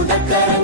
அற்புத கர